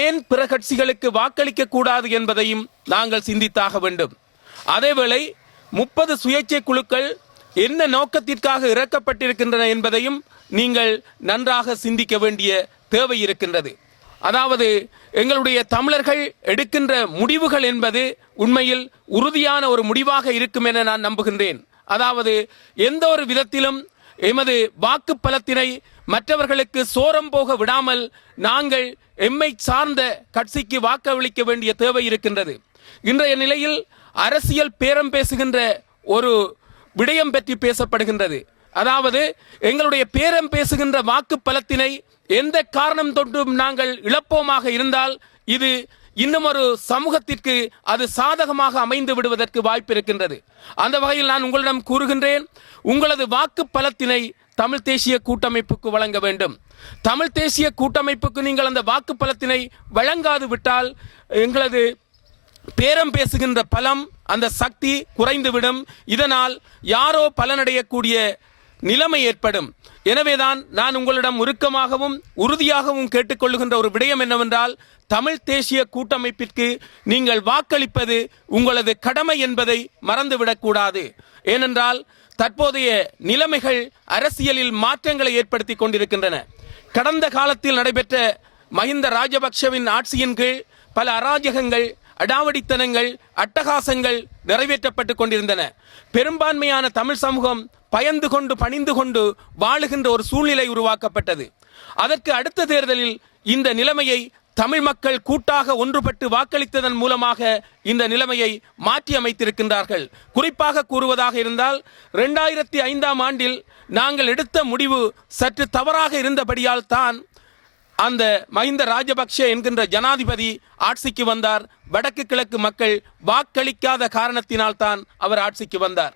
ஏன் பிற கட்சிகளுக்கு வாக்களிக்க கூடாது என்பதையும் நாங்கள் சிந்தித்தாக வேண்டும். அதேவேளை முப்பது சுயேட்சை குழுக்கள் என்ன நோக்கத்திற்காக இறக்கப்பட்டிருக்கின்றன என்பதையும் நீங்கள் நன்றாக சிந்திக்க வேண்டிய தேவை இருக்கின்றது. அதாவது எங்களுடைய தமிழர்கள் எடுக்கின்ற முடிவுகள் என்பது உண்மையில் உறுதியான ஒரு முடிவாக இருக்கும் என நான் நம்புகின்றேன். அதாவது எந்த ஒரு விதத்திலும் எமது வாக்கு பலத்தினை மற்றவர்களுக்கு சோரம் போக விடாமல் நாங்கள் எம்மை சார்ந்த கட்சிக்கு வாக்களிக்க வேண்டிய தேவை இருக்கின்றது. இன்றைய நிலையில் அரசியல் பேரம் பேசுகின்ற ஒரு விடயம் பற்றி பேசப்படுகின்றது. அதாவது எங்களுடைய பேரம் பேசுகின்ற வாக்கு பலத்தினை எந்த காரணம் தொட்டும் நாங்கள் இழப்போமாக இருந்தால் இது இன்னும் ஒரு சமூகத்திற்கு அது சாதகமாக அமைந்து விடுவதற்கு வாய்ப்பு இருக்கின்றது. அந்த வகையில் நான் உங்களிடம் கூறுகின்றேன் உங்களது வாக்கு பலத்தினை தமிழ் தேசிய கூட்டமைப்புக்கு வழங்க வேண்டும். தமிழ் தேசிய கூட்டமைப்புக்கு நீங்கள் அந்த வாக்கு பலத்தினை வழங்காது விட்டால் எங்களது பேரம் பேசுகின்ற பலம் அந்த சக்தி குறைந்துவிடும். இதனால் யாரோ பலனடையக்கூடிய நிலைமை ஏற்படும். எனவேதான் நான் உங்களிடம் உருக்கமாகவும் உறுதியாகவும் கேட்டுக்கொள்ளுகின்ற ஒரு விடயம் என்னவென்றால் தமிழ் தேசிய கூட்டமைப்பிற்கு நீங்கள் வாக்களிப்பது உங்களது கடமை என்பதை மறந்துவிடக்கூடாது. ஏனென்றால் தற்போதைய நிலைமைகள் அரசியலில் மாற்றங்களை ஏற்படுத்தி கொண்டிருக்கின்றன. கடந்த காலத்தில் நடைபெற்ற மஹிந்த ராஜபக்ஷவின் ஆட்சியின் கீழ் பல அராஜகங்கள் அடாவடித்தனங்கள் அட்டகாசங்கள் நிறைவேற்றப்பட்டு கொண்டிருந்தன. பெரும்பான்மையான தமிழ் சமூகம் பயந்து கொண்டு பணிந்து கொண்டு வாழுகின்ற ஒரு சூழ்நிலை உருவாக்கப்பட்டது. அதற்கு அடுத்த தேர்தலில் இந்த நிலைமையை தமிழ் மக்கள் கூட்டாக ஒன்றுபட்டு வாக்களித்ததன் மூலமாக இந்த நிலைமையை மாற்றி அமைத்திருக்கின்றார்கள். குறிப்பாக கூறுவதாக இருந்தால் ரெண்டாயிரத்தி ஐந்தாம் ஆண்டில் நாங்கள் எடுத்த முடிவு சற்று தவறாக இருந்தபடியால் தான் அந்த மஹிந்த ராஜபக்ஷ என்கின்ற ஜனாதிபதி ஆட்சிக்கு வந்தார். வடக்கு கிழக்கு மக்கள் வாக்களிக்காத காரணத்தினால் தான் அவர் ஆட்சிக்கு வந்தார்.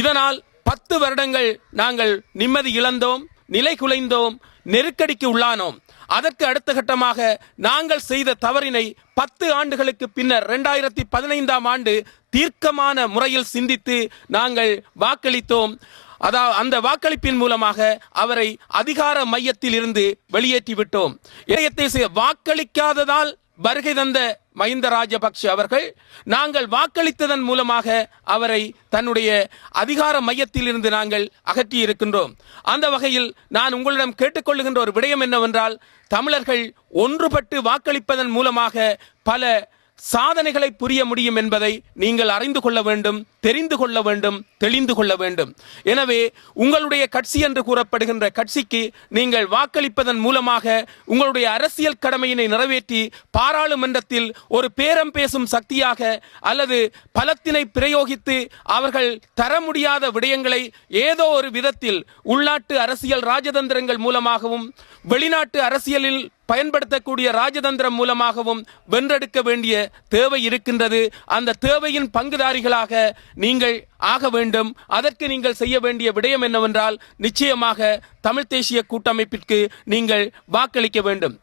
இதனால் பத்து வருடங்கள் நாங்கள் நிம்மதி இழந்தோம் நிலை குலைந்தோம் நெருக்கடிக்கு உள்ளானோம். அதற்கு அடுத்த கட்டமாக நாங்கள் செய்த தவறினை பத்து ஆண்டுகளுக்கு பின்னர் ரெண்டாயிரத்தி பதினைந்தாம் ஆண்டு தீர்க்கமான முறையில் சிந்தித்து நாங்கள் வாக்களித்தோம். அதாவது அந்த வாக்களிப்பின் மூலமாக அவரை அதிகார மையத்தில் இருந்து வெளியேற்றி விட்டோம். வாக்களிக்காததால் வருகை தந்த மஹிந்த ராஜபக்ஷ அவர்கள் நாங்கள் வாக்களித்ததன் மூலமாக அவரை தன்னுடைய அதிகார மையத்தில் இருந்து நாங்கள் அகற்றி இருக்கின்றோம். அந்த வகையில் நான் உங்களிடம் கேட்டுக்கொள்ளுகின்ற ஒரு விடயம் என்னவென்றால் தமிழர்கள் ஒன்றுபட்டு வாக்களிப்பதன் மூலமாக பல சாதனைகளை புரிய முடியும் என்பதை நீங்கள் அறிந்து கொள்ள வேண்டும் தெரிந்து கொள்ள வேண்டும் தெளிந்து கொள்ள வேண்டும். எனவே உங்களுடைய கட்சி என்று கூறப்படுகின்ற கட்சிக்கு நீங்கள் வாக்களிப்பதன் மூலமாக உங்களுடைய அரசியல் கடமையினை நிறைவேற்றி பாராளுமன்றத்தில் ஒரு பேரம் பேசும் சக்தியாக அல்லது பலத்தினை பிரயோகித்து அவர்கள் தர முடியாத விடயங்களை ஏதோ ஒரு விதத்தில் உள்நாட்டு அரசியல் ராஜதந்திரங்கள் மூலமாகவும் வெளிநாட்டு அரசியலில் பயன்படுத்தக்கூடிய ராஜதந்திரம் மூலமாகவும் வென்றெடுக்க வேண்டிய தேவை இருக்கின்றது. அந்த தேவையின் பங்குதாரிகளாக நீங்கள் ஆக வேண்டும். அதற்கு நீங்கள் செய்ய வேண்டிய விடயம் என்னவென்றால் நிச்சயமாக தமிழ் தேசிய கூட்டமைப்பிற்கு நீங்கள் வாக்களிக்க வேண்டும்.